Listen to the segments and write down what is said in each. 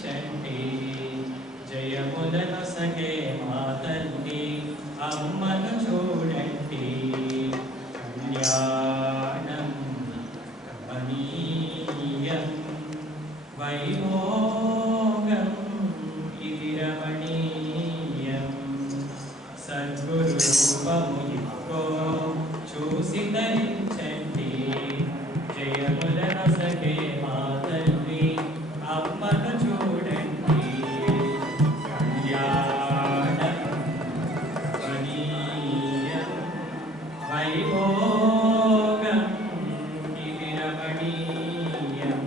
సదరించండి జయములనొసగే మా తల్లి అమ్మను చూడండి కళ్యాణం రమణీయం వైభోగం ఇది రమణీయం సద్గురు రూపము ఇదిగో చూసి ధరించండి జయములనొసగే మా తల్లి అమ్మను చూడండి కళ్యాణం రమణీయం వైభోగం ఇది రమణీయం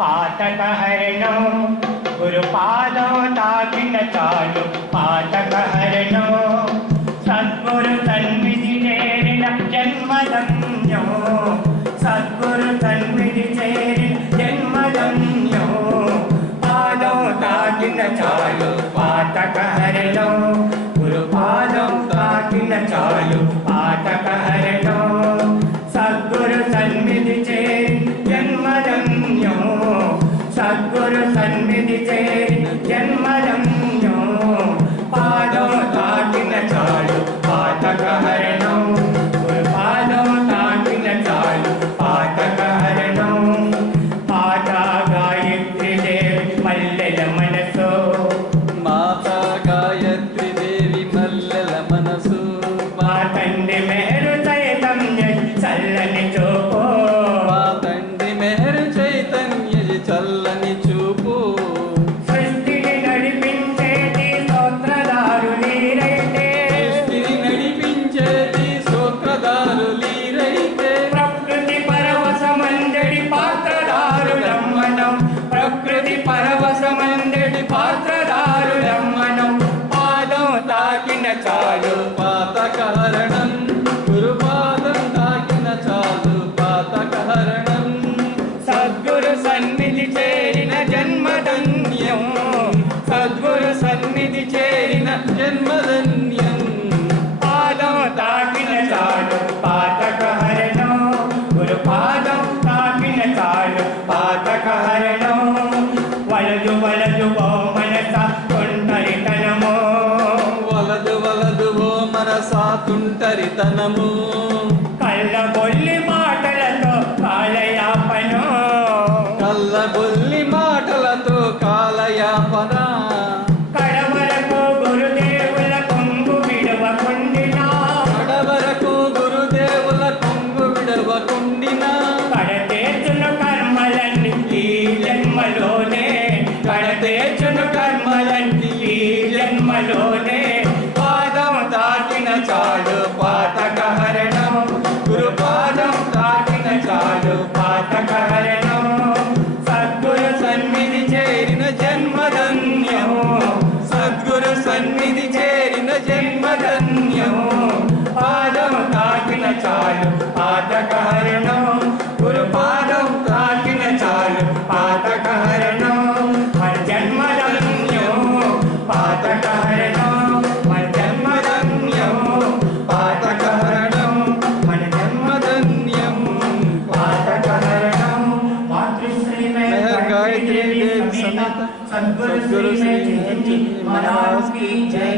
పాతక హరణం గురుపాదం తాకిన చాలు పాతక హరణం సద్గురు సన్నిధి చేరిన జన్మధన్యం సద్గురు సన్నిధి చేరిన జన్మధన్యం పాదం తాకిన చాలు పాతక హరణం గురుపాదం తాకిన చాలు పాతక హరణం సద్గురు సన్నిధి చేరి జన్మధన్యం సద్గురు సన్నిధి చేరి జన్మధన్యం పాదం తాకిన చాలు పాతక హరణం గురుపాదం తాకిన చాలు పాతక హరణం మాతా గాయత్రి దేవి మల్లెల మనసు మాతా గాయత్రి దేవి మల్లెల మనసు మా తండ్రి మెహరు చైతన్య చల్లని చూపు మా తండ్రి మెహరు చైతన్య చల్లని చూపు సృష్టిని నడిపించేది స్తోత్రదారు నీరైతే సృష్టిని నడిపించేది స్తోత్రదారు నీరైతే ప్రకృతి పరవశమందడి పాత్రదారులం మనం ప్రకృతి పరవశమందడి పాత్రదారులం మనం పాదం తాకిన చాలు పాతక హరణం గురుపాదం తాకిన చాలు పాతక హరణం సద్గురు సన్నిధి చేరిన జన్మధన్యం సద్గురు సన్నిధి చేరిన జన్మధన్యం పాదం తాకిన చాలు పాతక హరణం గురుపాదం తాకిన చాలు పాతక హరణం వలదు వలదు ఓ మనస కొంటరితనము వలదు వలదు ఓ మనసా తుంటరితనము కళ్ళబొల్లి మాటలతో కాలయాపను కళ్ళబొల్లి మాటలతో కాలయాపన కడవరకు గురుదేవుల కొంగు విడవకుండినా కడవరకు గురుదేవుల కొంగు విడవకుండినా కడతేర్చును కర్మలన్నీ ఈ జన్మలోనే కడతేర్చును కర్మలన్నీ ఈ జన్మలోనే పాదం తాకిన చాలు పాతక హరణం గురుపాదం తాకిన చాలు పాతక హరణం సద్గురు సన్నిధి చేరిన జన్మధన్యం సద్గురు సన్నిధి చేరిన జన్మధన్యం పాదం తాకిన చాలు పాతక హరణం గురుపాదం తాకిన చాలు పాతక హరణం మన జన్మధన్యం పాతక హరణం మన జన్మధన్యం పాతక హరణం మన జన్మధన్యం పాతక హరణం మాతృశ్రీ మెహర్ గాయత్రి దేవి సమేత సద్గురు శ్రీ చిరంజీవి మహారాజ్ की जय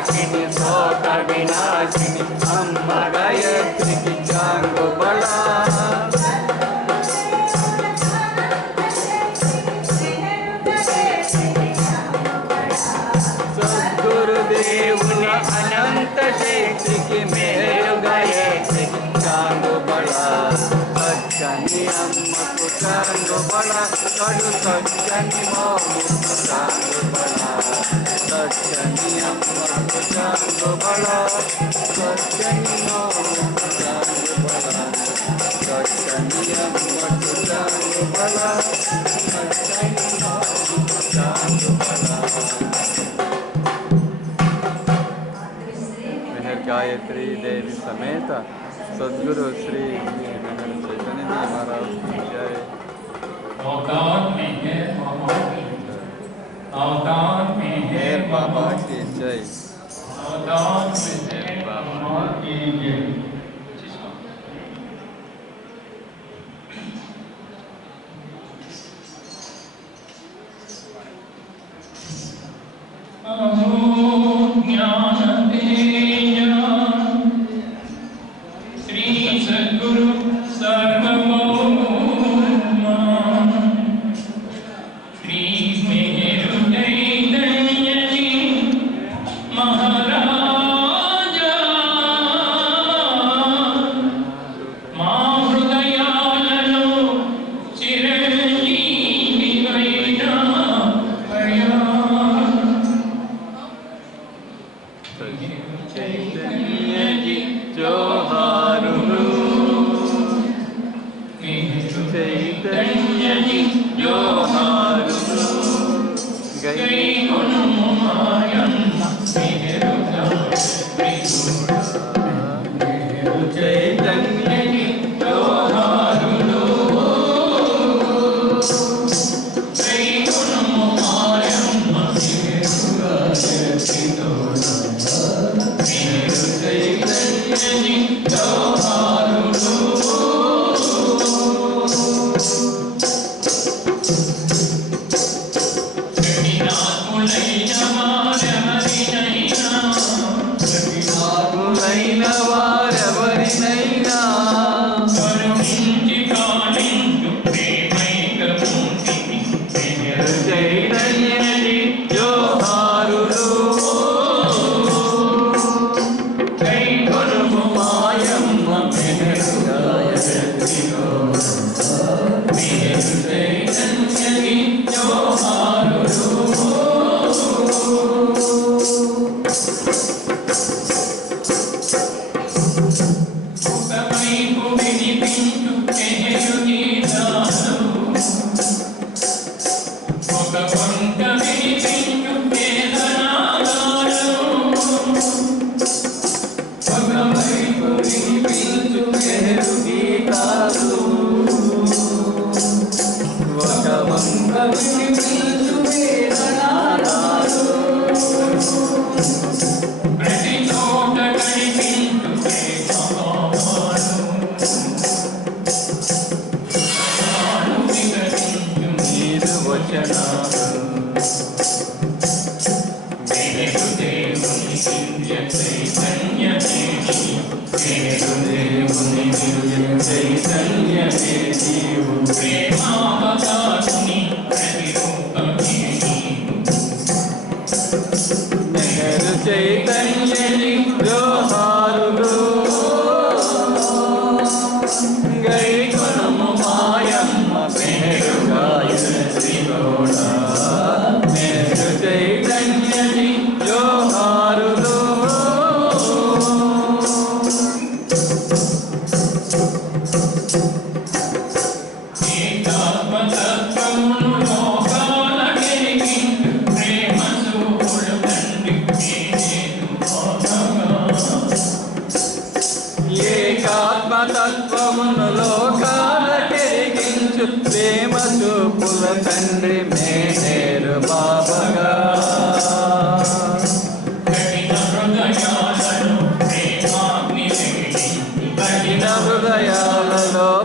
నాశిని శోక వినాశిని అమ్మ గాయత్రికి చాంగుబళ సద్గురుదేవుల అనంత శక్తికి మేలు గాయత్రికి చాంగుబళ సచ్చని అమ్మకు చాంగుబళ కడు సచ్చని మోముకు చాంగుబళ సచ్చని అమ్మకు చాంగుబళ సచ్చని మోముకు చాంగుబళ సచ్చని అమ్మకు చాంగుబళ సచ్చని మోముకు చాంగుబళ गायत्री देवी समेत सद्गुरु श्री चैतन्य महाराज की जय। मेहर बाबा की जय।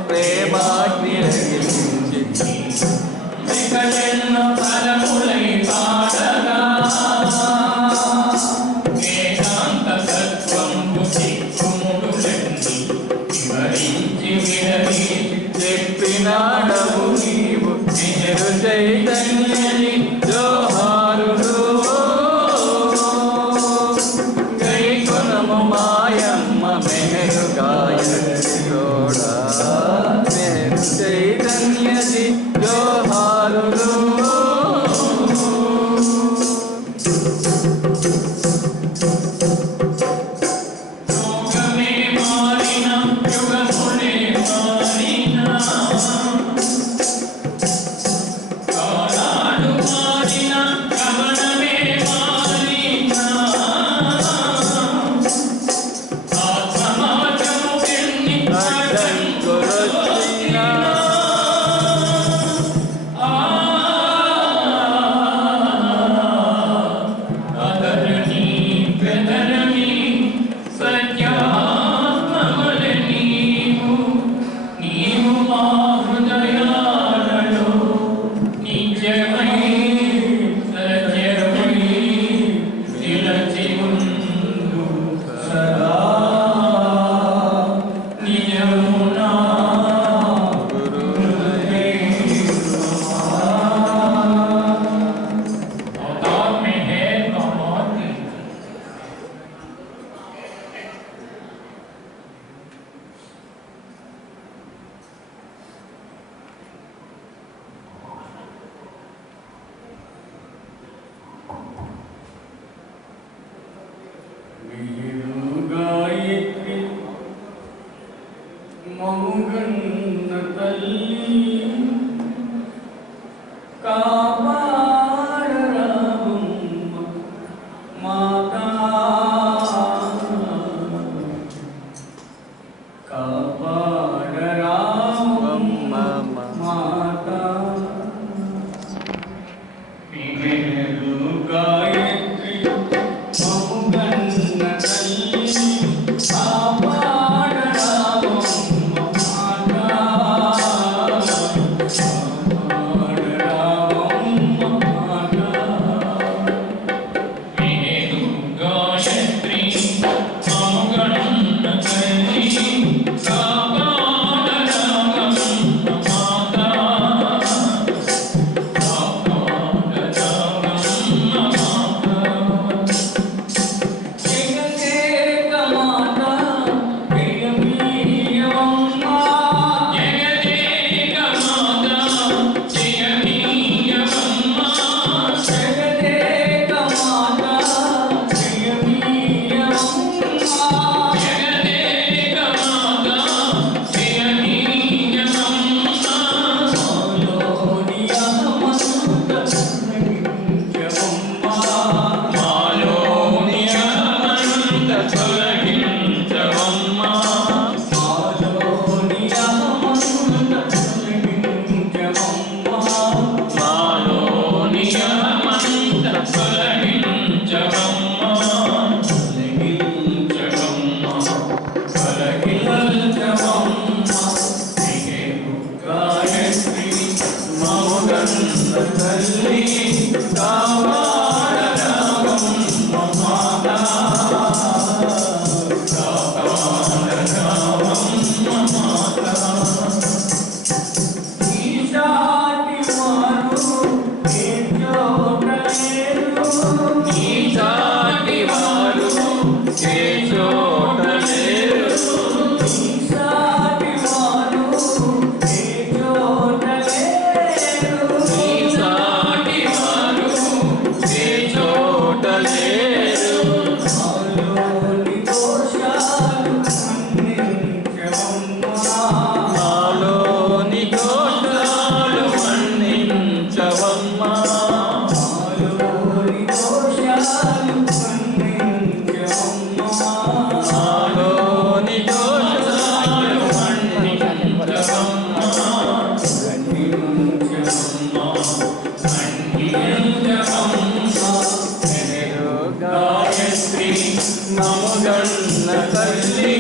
ప్రేమ నిత్యము మాయమ్మ మేరుగాయ తోడా మేరు చైతన్యది జోహారులు నీ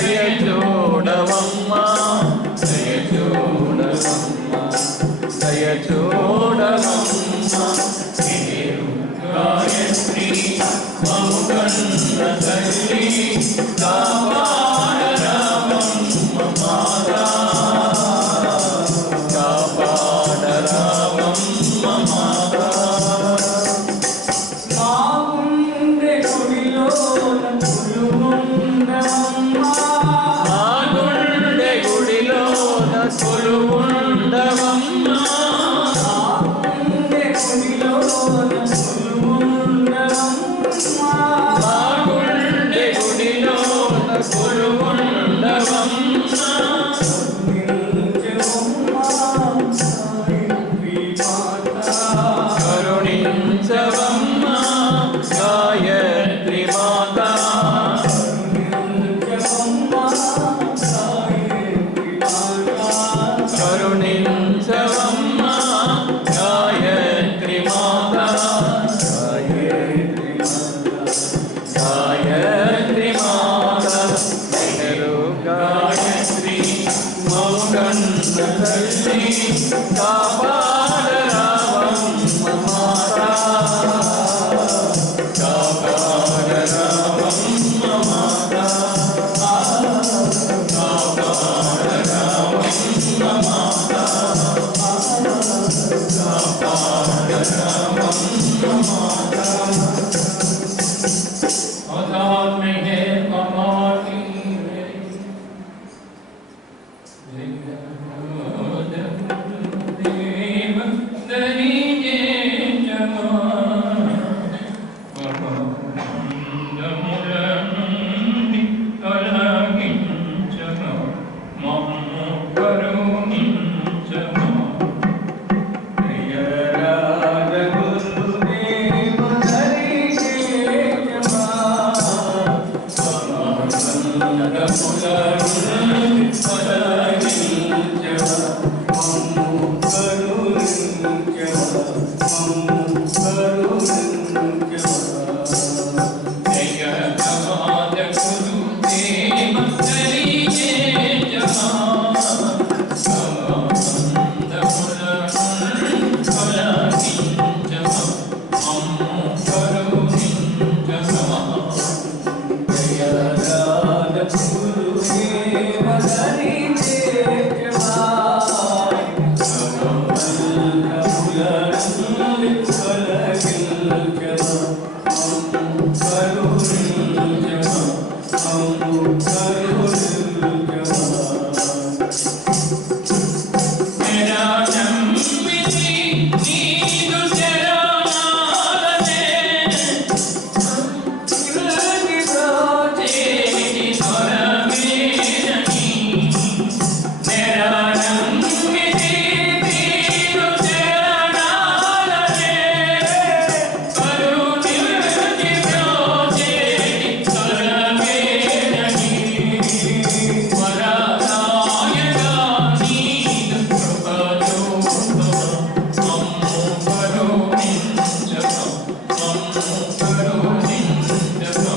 దయచూడవమ్మా దయచూడవమ్మా దయచూడవమ్మా గాయత్రి మౌగన్న తల్లి కాపాడరామమ్మ మాతా కాపాడరామమ్మ మాతా మా గుండె గుడిలోన కొలువుండవమ్మా మా గుండె గుడిలోన కొలువుండవమ్మా మా గుండె గుడిలోన కొలువుండవమ్మా కరుణించవమ్మా గాయత్రి మాతా కరుణించవమ్మా గాయత్రి మాతా గాయత్రి మాతా గాయత్రి మౌగన్న తల్లి కాపాడరామమ్మ మాతా కాపాడరామమ్మ మాతా కాపాడరామమ్మ మాతా కాపాడరామమ్మ మాతా అదాత్మహే మమాటి దేవ దరిజే జమా మమములనుండి తొలగించమా మమ్ము కరుణించమా ప్రియరాజ గురుదేవ దరిజే జమా మమములనుండి తొలగించమా మమ్ము కరుణించమా మమ్ము కరుణించమా జయ ప్రమాద గురు దేవ దరిజే జమా సమబంధములనుండి తొలగించమా మమ్ము కరుణించమా ప్రియరాజ గురుదేవ దరిజే జమా సమబంధములనుండి తొలగించమా మమ్ము కరుణించమా మమ్ము కరుణించమా నిరాశంబితి నీదు చరణాలనే చేటి తొరమేనని నిరాశంబితి నీదు చరణాలనే కరుణించి చేటి తొరమేనని వరదాయగా నీదు కృపతో మమ్ము కరుణించగా మమ్ము కరుణించగా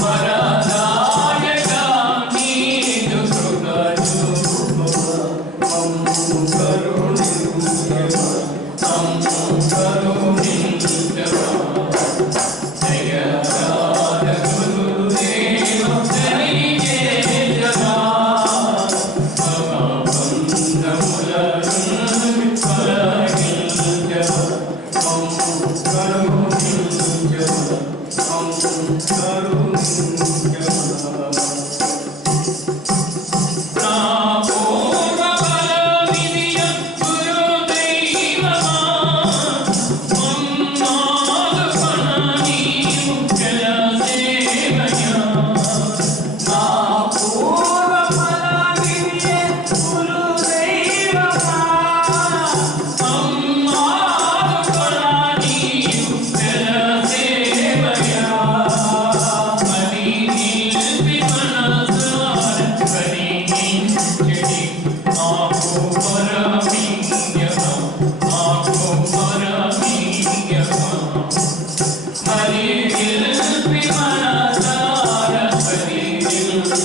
వరదాయగా నీదు కృపతో మమ్ము కరుణించమా మమ్ము కరుణించగా జయ రాధ గురుదేవ దరిజే జమా సమబంధములనుండి తొలగించమా మమ్ము కరుణించమా మమ్ము కరుణించమా నా పూర్వ బల విజయ గురుదైవమా మమ్మాదు నీవు జల సేవయా నా పూర్వ బల విజయ గురుదైవమా మమ్మాదు నీవు జల సేవయా అని నిలిపి మనసార కరిగించెడి మాకు పరమీయమా మాకు పరమీయమా మరి నిలిపి మనసార కరిగించెడి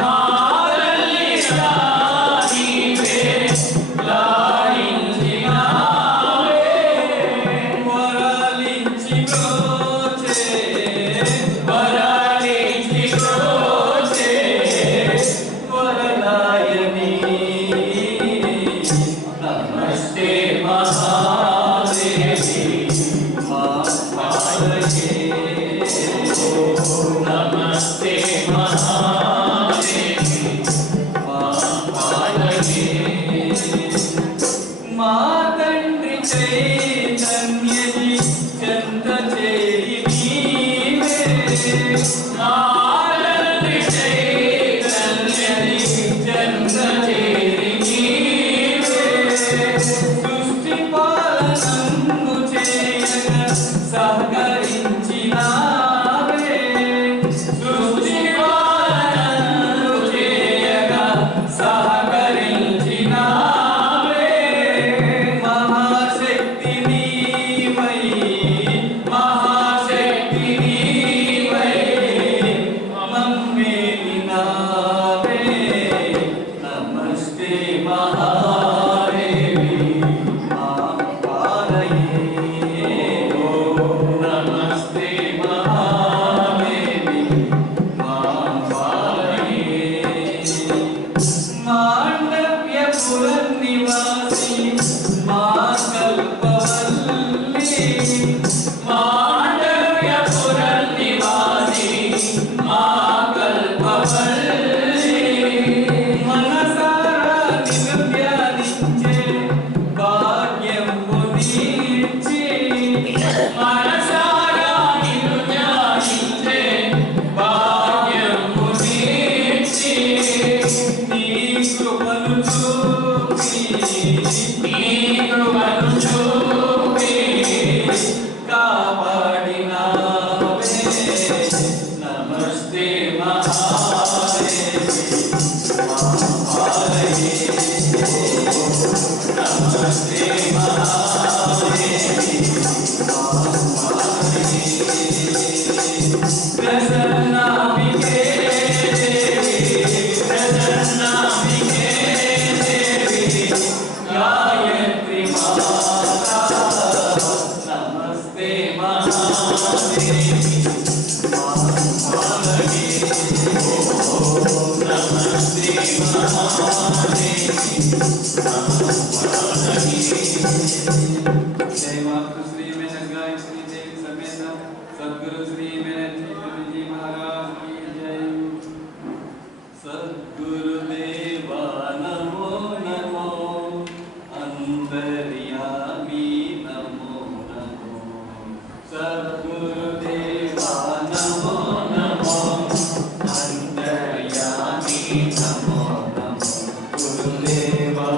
మా मांडव्यपुरं निवासी मां कल्पवल्ली मांडव्यपुरं निवासी मां कल्पवल्ली मनसारा निव्यानिंचे भाग्यं मुनीची मनसारा निव्यानिंचे भाग्यं मुनीची నీ కృపను చూపి నీ కృపను చూపి కాపాడినావే నమస్తే మహాదేవి మహామాయే నమస్తే మహాదేవి మహామాయే ప్రసన్నాంబికే దేవి ప్రసన్నాంబికే దేవి గాయత్రి మాతా నమస్తే మహాదేవి మహామాయే నమస్తే మహాదేవి మహామాయే जय मातृ श्री मेहर गायत्री देवी समेत सद्गुरु श्री मेहर जी महाराज की जय सद्गुरुदेवा नमो नमो अंतर्यामी नमो नमो सद्गुरुदेवा नमो नमो अंतर्यामी नमो नमो गुरुदेवा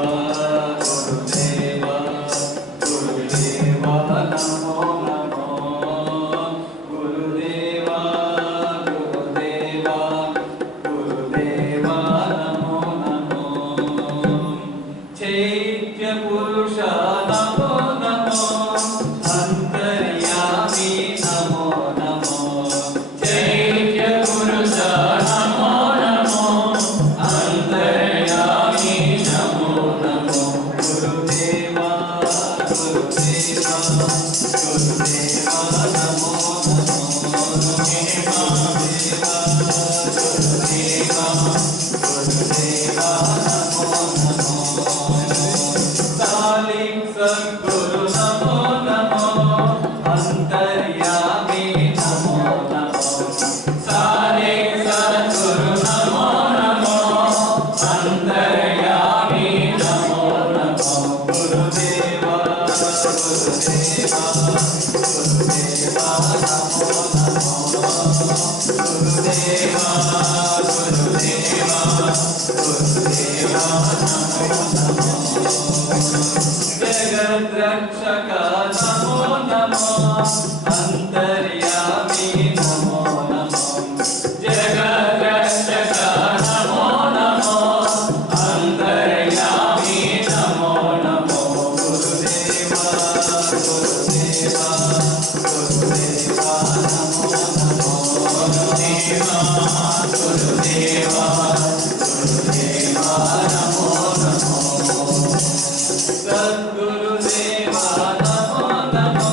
गुरुदेवा गुरुदेवा नमो नमो गुरुदेवा गुरुदेवा गुरुदेवा नमो नमो चैत्य पुरुष नमो नमो अंतर्यामी नमो नमो चैत्य पुरुष नमो नमो अंतर्यामी नमो नमो गुरुदेवा गुरुदेवा गुरुदेवा नमो नमो गुरुदेवा गुरुदेवा गुरुदेवा नमो नमो सालिं सद्गुरु नमो नमो अंतर्यामी नमो नमो सारे सद्गुरु नमो नमो अंतर्यामी नमो नमो गुरुदेवा गुरुदेवा गुरुदेवा नमो नमो गुरुदेवा गुरुदेवा गुरुदेवा नमो नमो जगद्रक्षक नमो नमो अंतर्यामी नमो नमो जगद्रक्षक नमो नमो अंतर्यामी नमो नमो गुरुदेवा गुरुदेवा गुरुदेवा नमो नमो गुरुदेवा गुरुदेवा गुरुदेवा नमो नमो सद्गुरुदेवा नमो नमो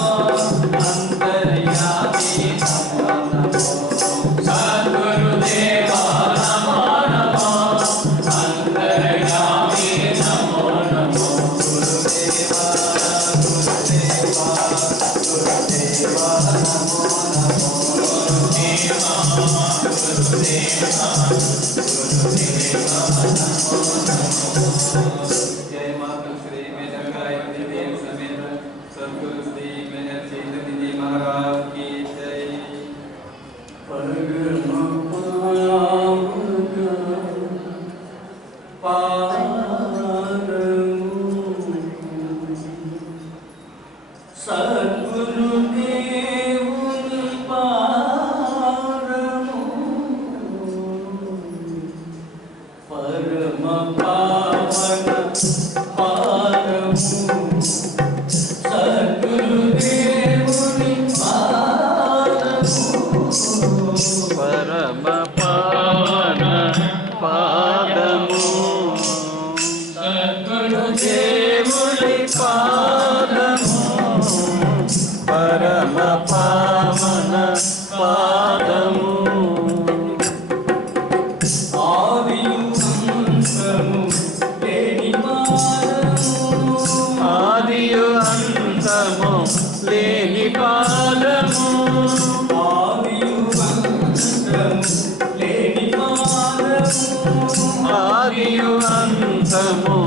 ఆదియు అంతము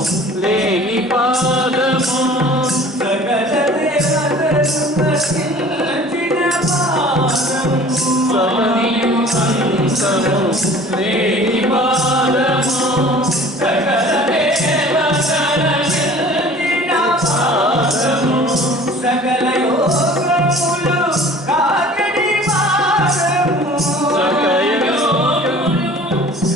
లేని పాదము సకల దేవతలు నర్తించిన పాదము ఆదియు అంతము లేని పాదము సకల దేవతలు నర్తించిన పాదము సకల యోగములు కాకడి పాదము సకల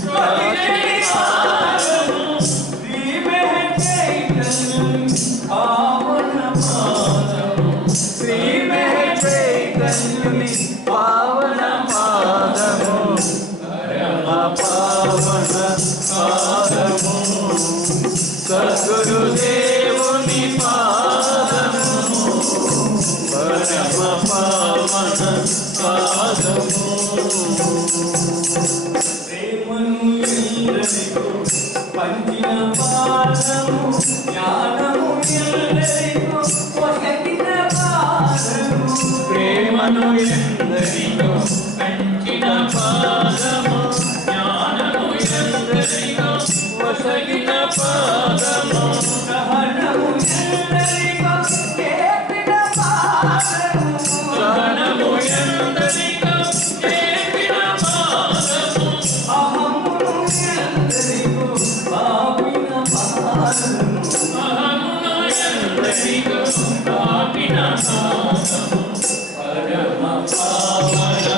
కాకడి పాదము శ్రీ వెంకటేశ్వరుని పావన పాదము శ్రీ వెంకటేశ్వరుని పావన పాదము పరమ పావన పాదము సద్గురుదేవుని పాదము పరమ పావన పాదము ప్రేమను ఎందరికో పంచిన పాదము జ్ఞానము ఎందరికో పొసగిన పాదము ప్రేమను ఎందరికో పంచిన పాదము జ్ఞానము ఎందరికో వసగిన పాదము సహనము ఎందరికో చేపిన పాదము సహనము ఎందరికో చేపిన పాదము అహమును ఎందరికో పాపిన పాదము అహమును ఎందరికో పాపిన పాదము పరమ పావన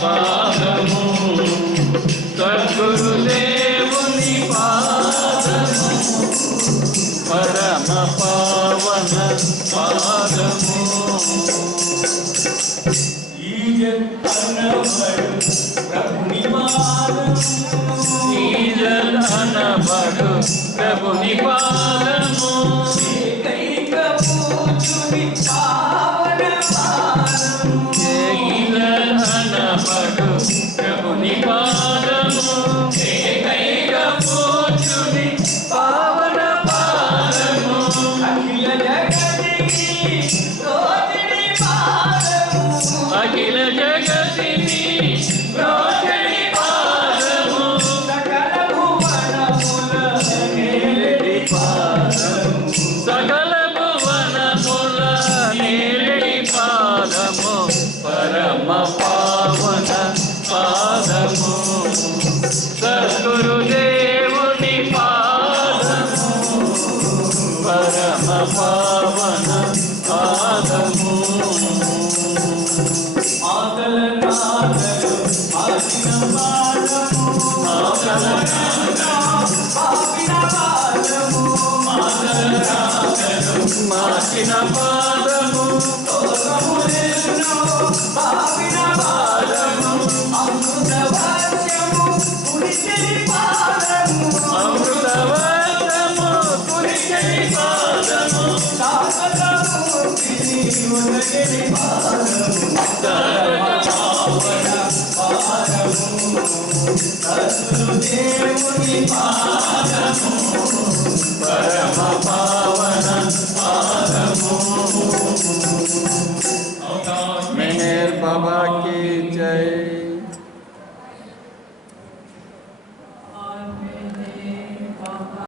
పాదము సద్గురుదేవుని పాదము పరమ పావన పాదము ఈ జగన్నవడు ప్రభుని పాదము ఈజనబడు ప్రభుని పాదము ఏకైక పూజుని పావన పాదము ఈజనబడు ప్రభుని పాదము ఏకైక పూజుని పావన పాదము అఖిల జగతికి రోజిని పాదము అఖిల జగతిని రోషణి పాదము సకల భువనముల నేలడి పాదము సకల భువనముల నేలడి పాదము పరమ పావన పాదము సద్గురుదేవుని పాదము పరమ పావన పాదము ఆకల నాదలు ఆసిన పాదము ఆకల పాపిన పాదము మార్చిన పాదము లోకములెన్నో పాపిన పాదము అమృత వాక్యము కుడిచెలి పాదము అమృతవర్ణము పురిచని పాదము శాశ్వతమూర్తిని ఉదగిరి పాదము సద్గురుదేవుని పాదము పరమ పావన పాదము